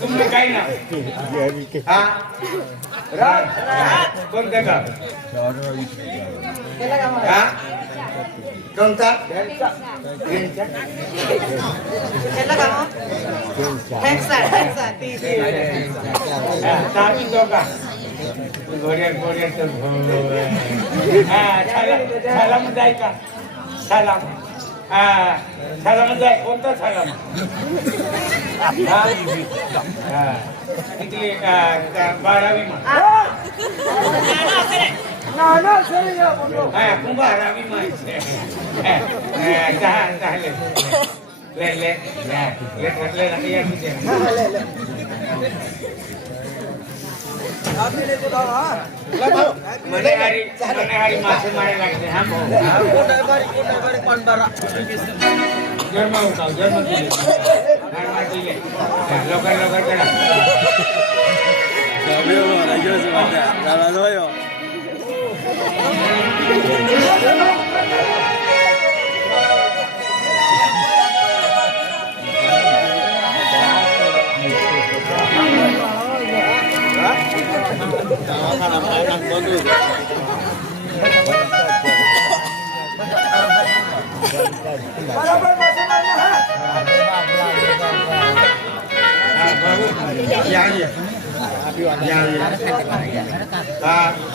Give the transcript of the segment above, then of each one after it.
तुमचं काय नाव हा राज कोणतं गाव हा कोणता सलाम जाय का सलाम सलाम जाय कोणता सलाम किती 12वी कुंभारावी माहिती मनहारी मासे मारे लागते हा जन्म होता जन्म दिले लवकर लवकर करा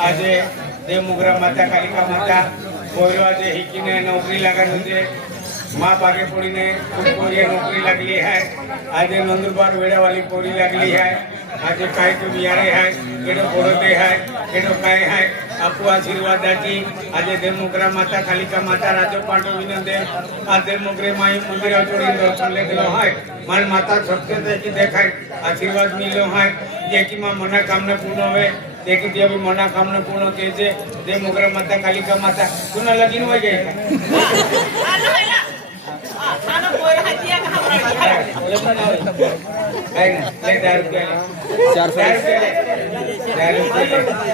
आज देवमुगरा माता कालिका माता पोरवाजे हिकीने नौकरी लागत होते माँ बागे पोरी ने पोरी नौकरी लगली है आज नंदुरबार वेड़ा वाली पोरी लगली है आज काय तो बियारे है केडो बोरते है केडो काय है आपको आशीर्वाद दाची आज देवमुगरा माता कालिका माता राजो पांडव विनंदे आज देवमुगरे माई मंदिर जोड़ी दर्शन ले दिलो है मन माता सबसे देखी देखाय आशीर्वाद मिलो है ये कि मां मनोकामना पूर्ण होवे देखी जे अभी मनोकामना पूर्ण के जे देवमुगरा माता कालिका माता पुनः लगीन हो जाए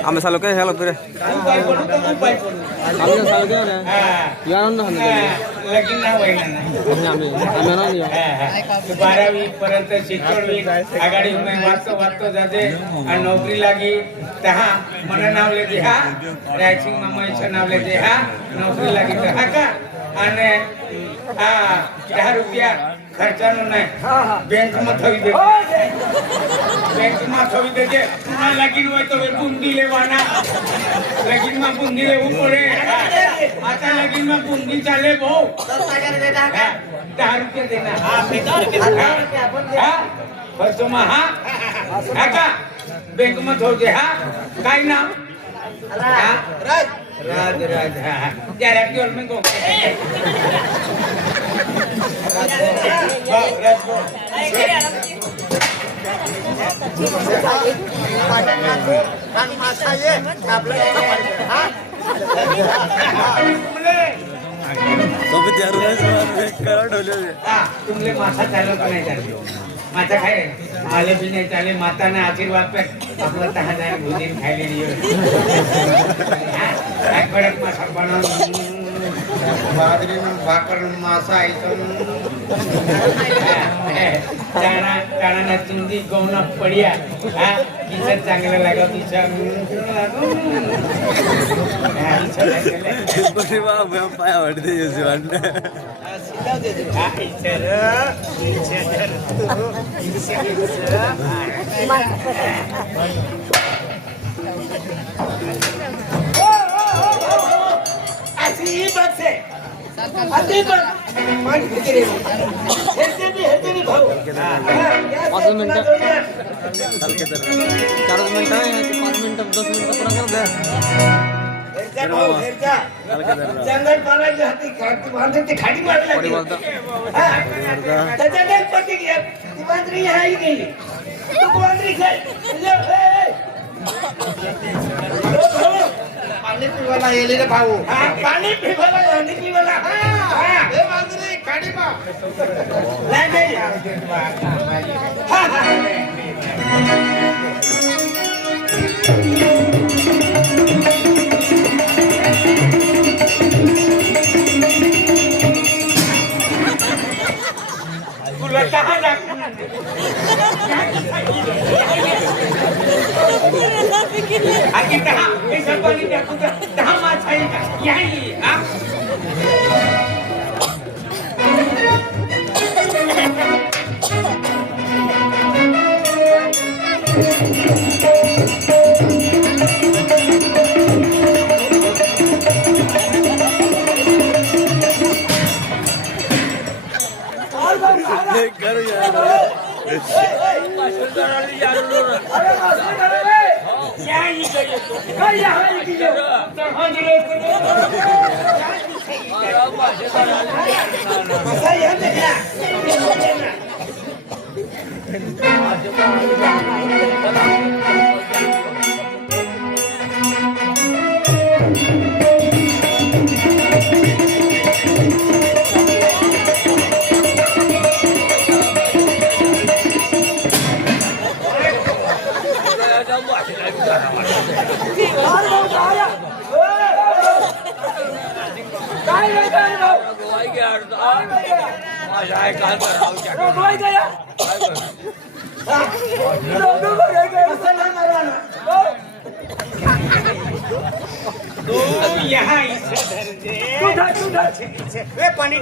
आम्ही सालो काय हेलो फिरे आम्ही सालो काय ना यार ना लगीन ना होईना आम्ही ना 12वी पर्यंत शिक्षण आघाडी वाचतो जाते आणि नोकरी लागी तहा मना नाव लेते हा रायसिंग मामाचं नाव लेते हा नोकरी लागी तहा का आणि 10 रुपया खर्चानो नाही बैंक में थवी दे बैंक में थवी दे जे ना लगीन होय तो बुंदी लेवाना लगीन में बुंदी लेवू पड़े आता लगीन में बुंदी चाले भो 10 रुपया देना फर्स्ट में हा का बैंक में थो दे हा काय नाम राज राज राज हा जरा क्यों में को तुमले माथा चालो का नहीं चालो माथा खाए आले भी नहीं चाले माता ने आशीर्वाद पे अपना तहा जाए भोजन खाई ले लियो एक बड़क माथा बना बाजरी में भाकर मासा आइटम चाना चाना ना चुंदी गौना पड़िया हाँ किचन चांगला लगा किचन बड़ी बात मैं पाया हट दे ये जीवन ऐसी बात से अति बात मान के हेते भी भाव 5 मिनट 4 मिनट है 5 मिनट 10 मिनट पूरा कर दे जंगल पाला हाथी खाटी बांधते ते खाड़ी मार लगी हां जंगल पटी गया बांदरी यहां ही गई तू बांदरी खाई लो पानी पीवाला येले रे भाऊ हां पानी पीवाला पानी पीवाला हां ए बांदरी खाड़ी मा ले गई हां तुला कहा आगे कहा हे सरपंच दहा माछ आहे का यही हा करू यार यहाँ पानी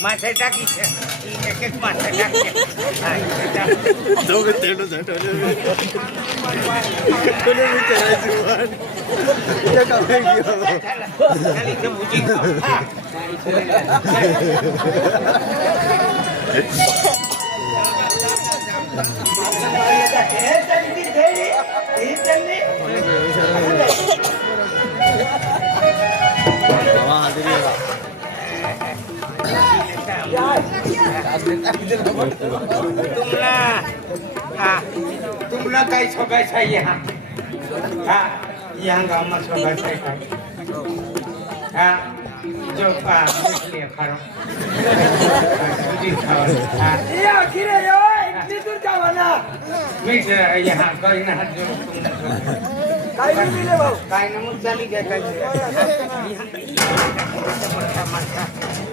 मासे टाकी एक मासे टाकी दोघं तेवढं झाटवलं कोणी विचारायची वाट एक आपण खाली ते भुजी तुमना काही शोकायचं आहे यहाँ हा यहाँ गावમાં શોકાય છે કાંઈ હા જો પા એટલે ખારો સુધી ખાવાનું હા એ આખીરે યો એટલી દૂર જવાના મીઠ यहाँ કરીને હાથ જોડું તમને કાઈ નહીં લે ભાऊ કાંઈ નમૂદ ચાલી જાય કાંઈ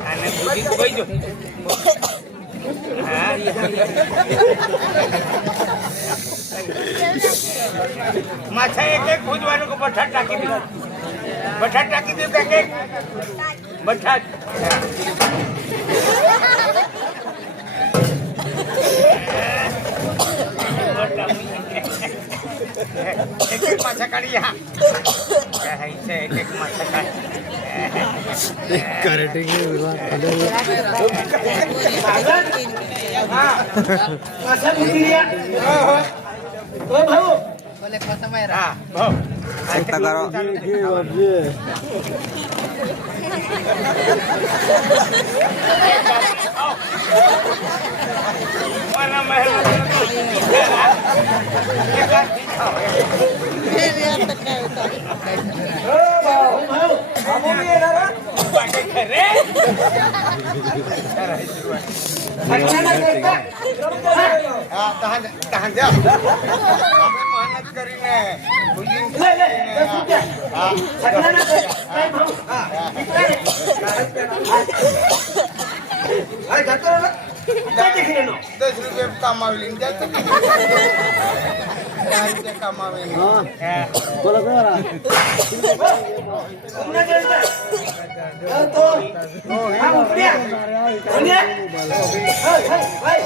અને બુદ્ધિ કોઈ જો હા માથા એક એક ખોદવાનું કે બઠાટ ટાકી દે બઠાટ ટાકી દે એક એક બઠાટ એક એક માથા કાઢી હા એક એક માથા કાઢી કરેટિંગ હા પાછા મૂકી રહ્યા ઓ ભાऊ હા ભાવ એકતા કરો mana mehman ઓ ભાऊ આમો બી એનારા pakai kere સગના કરતા ah tahan dia kami mehanat કરીને building લે લે સગના કરતા ભાઈ ભાऊ હા અરે જતો રહો क्या देख रहे हो 10 રૂપિયા કમાવી જતો કમાવી બોલો કોરા तुमने जल्दी तो हाँ उपड़िया उपड़िया हाय हाय हाय